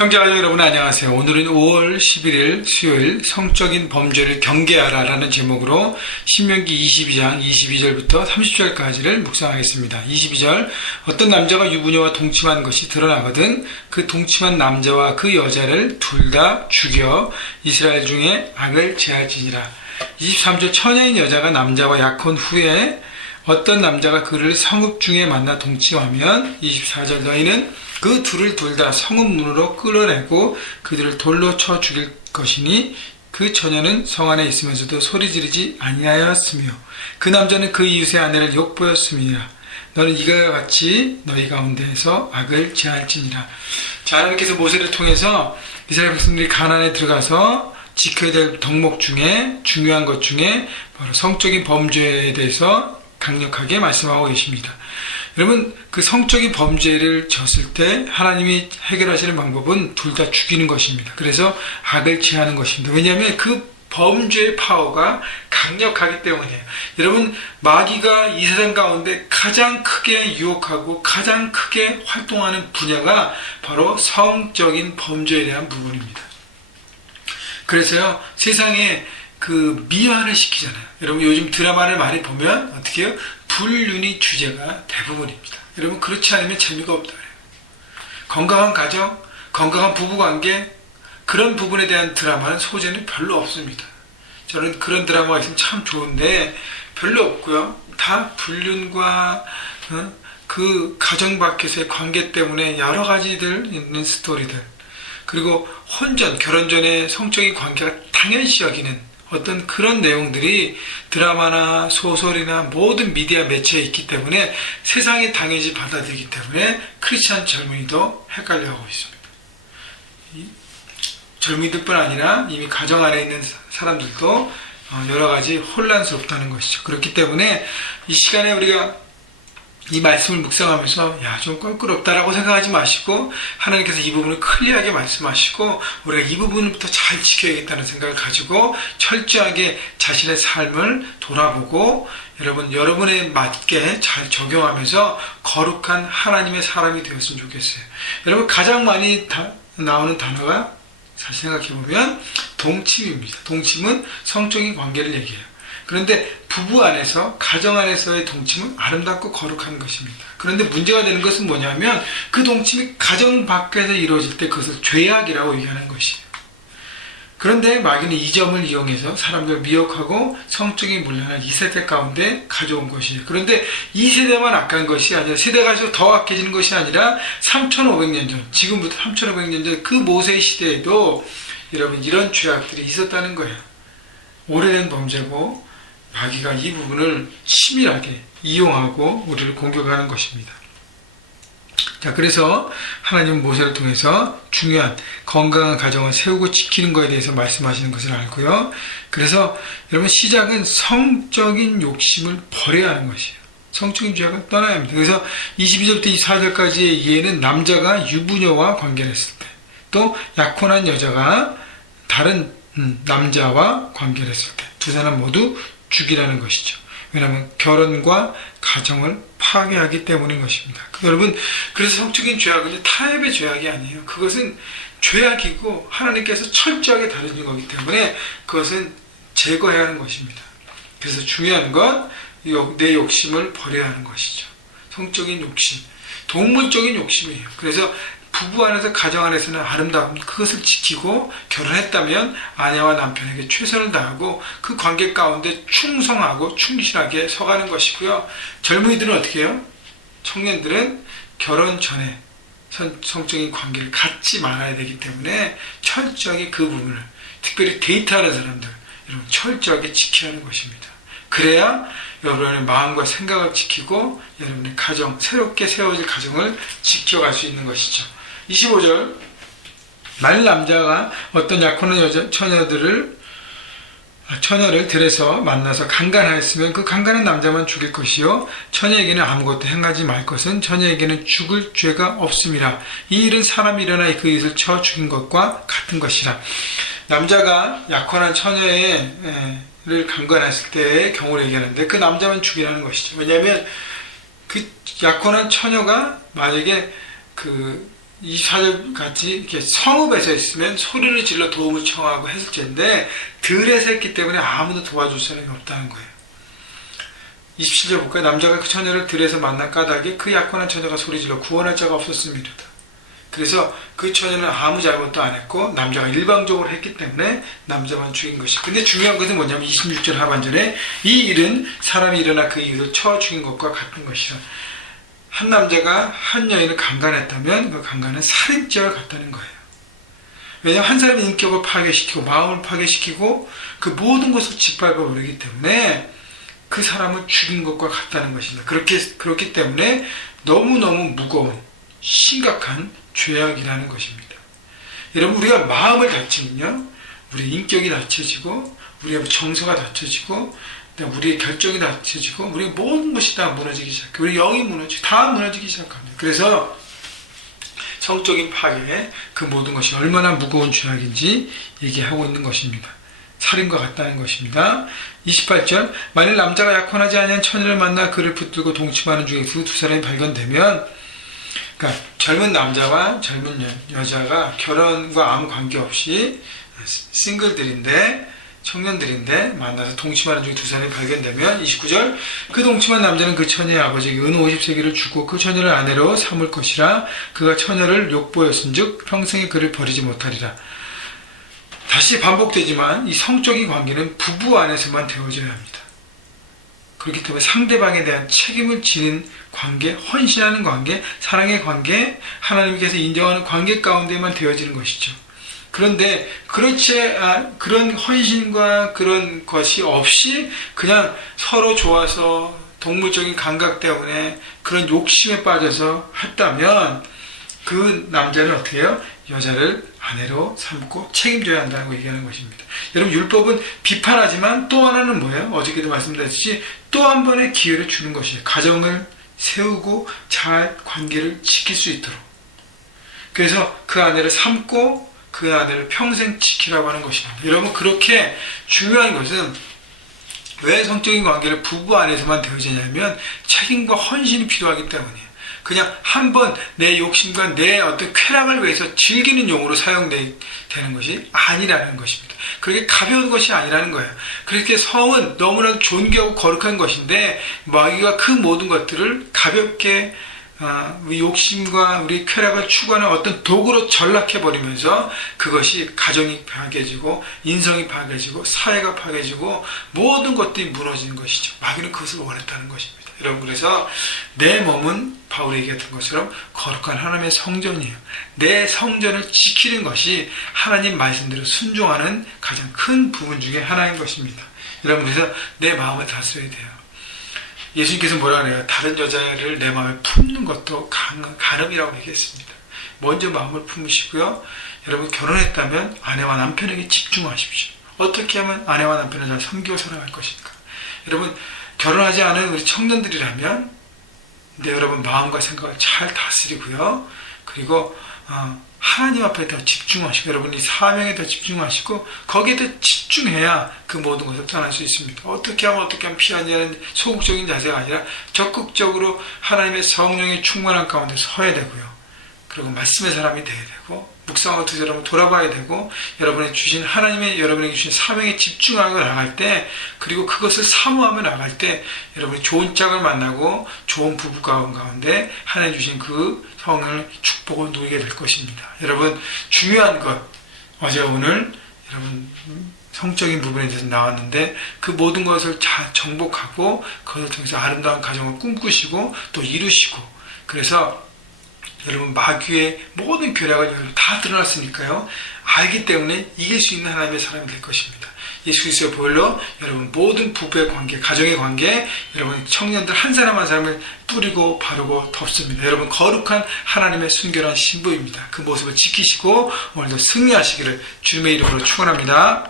형제가족 여러분 안녕하세요. 오늘은 5월 11일 수요일 성적인 범죄를 경계하라 라는 제목으로 신명기 22장 22절부터 30절까지를 묵상하겠습니다. 22절 어떤 남자가 유부녀와 동침한 것이 드러나거든 그 동침한 남자와 그 여자를 둘 다 죽여 이스라엘 중에 악을 제할지니라. 23절 처녀인 여자가 남자와 약혼 후에 어떤 남자가 그를 성읍 중에 만나 동침하면 24절 너희는 그 둘을 둘 다 성읍 문으로 끌어내고 그들을 돌로 쳐 죽일 것이니 그 처녀는 성 안에 있으면서도 소리 지르지 아니하였으며 그 남자는 그 이웃의 아내를 욕보였음이니라. 너는 이와 같이 너희 가운데에서 악을 제할지니라. 자, 하나님께서 모세를 통해서 이스라엘 백성들이 가나안에 들어가서 지켜야 될 덕목 중에 중요한 것 중에 바로 성적인 범죄에 대해서 강력하게 말씀하고 계십니다. 여러분, 그 성적인 범죄를 졌을 때 하나님이 해결하시는 방법은 둘 다 죽이는 것입니다. 그래서 악을 제하는 것입니다. 왜냐하면 그 범죄의 파워가 강력하기 때문이에요. 여러분, 마귀가 이 세상 가운데 가장 크게 유혹하고 가장 크게 활동하는 분야가 바로 성적인 범죄에 대한 부분입니다. 그래서요, 세상에 그 미화를 시키잖아요. 여러분, 요즘 드라마를 많이 보면 어떻게 해요? 불륜이 주제가 대부분입니다. 여러분, 그렇지 않으면 재미가 없다 그래요. 건강한 가정, 건강한 부부관계, 그런 부분에 대한 드라마는 소재는 별로 없습니다. 저는 그런 드라마가 있으면 참 좋은데 별로 없고요. 다 불륜과 그 가정 밖에서의 관계 때문에 여러 가지들 있는 스토리들, 그리고 혼전, 결혼 전에 성적인 관계가 당연시 여기는 어떤 그런 내용들이 드라마나 소설이나 모든 미디어 매체에 있기 때문에 세상에 당연시 받아들이기 때문에 크리스찬 젊은이도 헷갈려하고 있습니다. 젊은이들뿐 아니라 이미 가정 안에 있는 사람들도 여러 가지 혼란스럽다는 것이죠. 그렇기 때문에 이 시간에 우리가 이 말씀을 묵상하면서 좀 껄끄럽다라고 생각하지 마시고 하나님께서 이 부분을 클리어하게 말씀하시고 우리가 이 부분부터 잘 지켜야겠다는 생각을 가지고 철저하게 자신의 삶을 돌아보고 여러분에 맞게 잘 적용하면서 거룩한 하나님의 사람이 되었으면 좋겠어요. 여러분, 가장 많이 나오는 단어가 사실 생각해보면 동침입니다. 동침은 성적인 관계를 얘기해요. 그런데 부부 안에서, 가정 안에서의 동침은 아름답고 거룩한 것입니다. 그런데 문제가 되는 것은 뭐냐면 그 동침이 가정 밖에서 이루어질 때 그것을 죄악이라고 얘기하는 것이에요. 그런데 마귀는 이 점을 이용해서 사람들을 미혹하고 성적인 문란을 2세대 가운데 가져온 것이에요. 그런데 2세대만 악한 것이 아니라 세대가 더 악해지는 것이 아니라 3500년 전, 지금부터 3500년 전 그 모세의 시대에도 여러분 이런 죄악들이 있었다는 거예요. 오래된 범죄고 마귀가 이 부분을 치밀하게 이용하고 우리를 공격하는 것입니다. 자, 그래서 하나님은 모세를 통해서 중요한 건강한 가정을 세우고 지키는 것에 대해서 말씀하시는 것을 알고요. 그래서 여러분, 시작은 성적인 욕심을 버려야 하는 것이에요. 성적인 죄악을 떠나야 합니다. 그래서 22절부터 24절까지의 예는 남자가 유부녀와 관계를 했을 때, 또 약혼한 여자가 다른 남자와 관계를 했을 때 두 사람 모두 죽이라는 것이죠. 왜냐하면 결혼과 가정을 파괴하기 때문인 것입니다. 여러분, 그래서 성적인 죄악은 타협의 죄악이 아니에요. 그것은 죄악이고 하나님께서 철저하게 다루는 거기 때문에 그것은 제거해야 하는 것입니다. 그래서 중요한 건 내 욕심을 버려야 하는 것이죠. 성적인 욕심, 동물적인 욕심이에요. 그래서 부부 안에서, 가정 안에서는 아름다움, 그것을 지키고 결혼했다면 아내와 남편에게 최선을 다하고 그 관계 가운데 충성하고 충실하게 서가는 것이고요. 젊은이들은 어떻게 해요? 청년들은 결혼 전에 성적인 관계를 갖지 말아야 되기 때문에 철저하게 그 부분을, 특별히 데이트하는 사람들, 여러분 철저하게 지켜야 하는 것입니다. 그래야 여러분의 마음과 생각을 지키고 여러분의 가정, 새롭게 세워질 가정을 지켜갈 수 있는 것이죠. 25절, 만일 남자가 어떤 약혼한 처녀를 들에서 만나서 강간하였으면 그 강간한 남자만 죽일 것이요 처녀에게는 아무것도 행하지 말 것은 처녀에게는 죽을 죄가 없음이라. 이 일은 사람이 일어나 그 이웃을 쳐 죽인 것과 같은 것이라. 남자가 약혼한 처녀를 강간했을 때의 경우를 얘기하는데 그 남자만 죽이라는 것이죠. 왜냐하면 그 약혼한 처녀가 만약에 그 24절 같이 이렇게 성읍에서 있으면 소리를 질러 도움을 청하고 했을 텐데 들에서 했기 때문에 아무도 도와줄 사람이 없다는 거예요. 27절 볼까요? 남자가 그 처녀를 들에서 만난 까닭에 그 약혼한 처녀가 소리질러 구원할 자가 없었음이로다. 그래서 그 처녀는 아무 잘못도 안 했고 남자가 일방적으로 했기 때문에 남자만 죽인 것이죠. 근데 중요한 것은 뭐냐면 26절 하반절에 이 일은 사람이 일어나 그 이웃을 쳐 죽인 것과 같은 것이라. 한 남자가 한 여인을 강간했다면 그 강간은 살인죄와 같다는 거예요. 왜냐하면 한 사람의 인격을 파괴시키고 마음을 파괴시키고 그 모든 것을 짓밟아 버리기 때문에 그 사람을 죽인 것과 같다는 것입니다. 그렇기 때문에 너무너무 무거운 심각한 죄악이라는 것입니다. 여러분, 우리가 마음을 다치면요, 우리 인격이 다쳐지고 우리의 정서가 다쳐지고 우리의 결정이 다쳐지고 우리의 모든 것이 다 무너지기 시작해요. 우리 영이 무너지고 다 무너지기 시작합니다. 그래서 성적인 파괴, 그 모든 것이 얼마나 무거운 죄악인지 얘기하고 있는 것입니다. 살인과 같다는 것입니다. 28절, 만일 남자가 약혼하지 아니한 처녀를 만나 그를 붙들고 동침하는 중에 그 두 사람이 발견되면, 그러니까 젊은 남자와 젊은 여자가 결혼과 아무 관계없이 싱글들인데, 청년들인데 만나서 동침하는 중에 두 사람이 발견되면, 29절, 그 동침한 남자는 그 처녀의 아버지에게 은 50세겔을 주고 그 처녀를 아내로 삼을 것이라. 그가 처녀를 욕보였은 즉 평생에 그를 버리지 못하리라. 다시 반복되지만 이 성적인 관계는 부부 안에서만 되어져야 합니다. 그렇기 때문에 상대방에 대한 책임을 지는 관계, 헌신하는 관계, 사랑의 관계, 하나님께서 인정하는 관계 가운데만 되어지는 것이죠. 그런데 그런 헌신과 그런 것이 없이 그냥 서로 좋아서 동물적인 감각 때문에 그런 욕심에 빠져서 했다면 그 남자는 어떻게 해요? 여자를 아내로 삼고 책임져야 한다고 얘기하는 것입니다. 여러분, 율법은 비판하지만 또 하나는 뭐예요? 어저께도 말씀드렸듯이 또 한 번의 기회를 주는 것이에요. 가정을 세우고 잘 관계를 지킬 수 있도록. 그래서 그 아내를 삼고 그 아내를 평생 지키라고 하는 것입니다. 여러분, 그렇게 중요한 것은 왜 성적인 관계를 부부 안에서만 되어지냐면 책임과 헌신이 필요하기 때문이에요. 그냥 한번 내 욕심과 내 어떤 쾌락을 위해서 즐기는 용으로 사용되는 것이 아니라는 것입니다. 그렇게 가벼운 것이 아니라는 거예요. 그렇게 성은 너무나도 존귀하고 거룩한 것인데 마귀가 그 모든 것들을 가볍게 우리 욕심과 우리 쾌락을 추구하는 어떤 도구로 전락해버리면서 그것이 가정이 파괴지고 인성이 파괴지고 사회가 파괴지고 모든 것들이 무너지는 것이죠. 마귀는 그것을 원했다는 것입니다. 여러분, 그래서 내 몸은 바울이 얘기했던 것처럼 거룩한 하나님의 성전이에요. 내 성전을 지키는 것이 하나님 말씀대로 순종하는 가장 큰 부분 중에 하나인 것입니다. 여러분, 그래서 내 마음을 다스려야 돼요. 예수님께서 뭐라 그래요? 다른 여자를 내 마음에 품는 것도 간음이라고 얘기했습니다. 먼저 마음을 품으시고요. 여러분, 결혼했다면 아내와 남편에게 집중하십시오. 어떻게 하면 아내와 남편을 잘 섬기고 살아갈 것인가? 여러분, 결혼하지 않은 우리 청년들이라면 여러분 마음과 생각을 잘 다스리고요. 그리고 하나님 앞에 더 집중하시고 여러분이 사명에 더 집중하시고 거기에 더 집중해야 그 모든 것을 떠날 수 있습니다. 어떻게 하면 피하냐는 소극적인 자세가 아니라 적극적으로 하나님의 성령의 충만한 가운데 서야 되고요. 그리고 말씀의 사람이 되어야 되고 묵상하고 여러분 돌아봐야 되고 여러분이 주신 하나님의 여러분에게 주신 사명에 집중하고 나갈 때 그리고 그것을 사모하며 나갈 때 여러분이 좋은 짝을 만나고 좋은 부부 가운데 하나님 주신 그 성을 축복을 누리게 될 것입니다. 여러분, 중요한 것 어제 오늘 여러분 성적인 부분에 대해서 나왔는데 그 모든 것을 잘 정복하고 그것을 통해서 아름다운 가정을 꿈꾸시고 또 이루시고 그래서 여러분 마귀의 모든 괴락을 다 드러났으니까요. 알기 때문에 이길 수 있는 하나님의 사람이 될 것입니다. 예수 그리스도의 보혈로 여러분 모든 부부의 관계, 가정의 관계, 여러분 청년들 한 사람 한 사람을 뿌리고 바르고 덮습니다. 여러분 거룩한 하나님의 순결한 신부입니다. 그 모습을 지키시고 오늘도 승리하시기를 주님의 이름으로 축원합니다.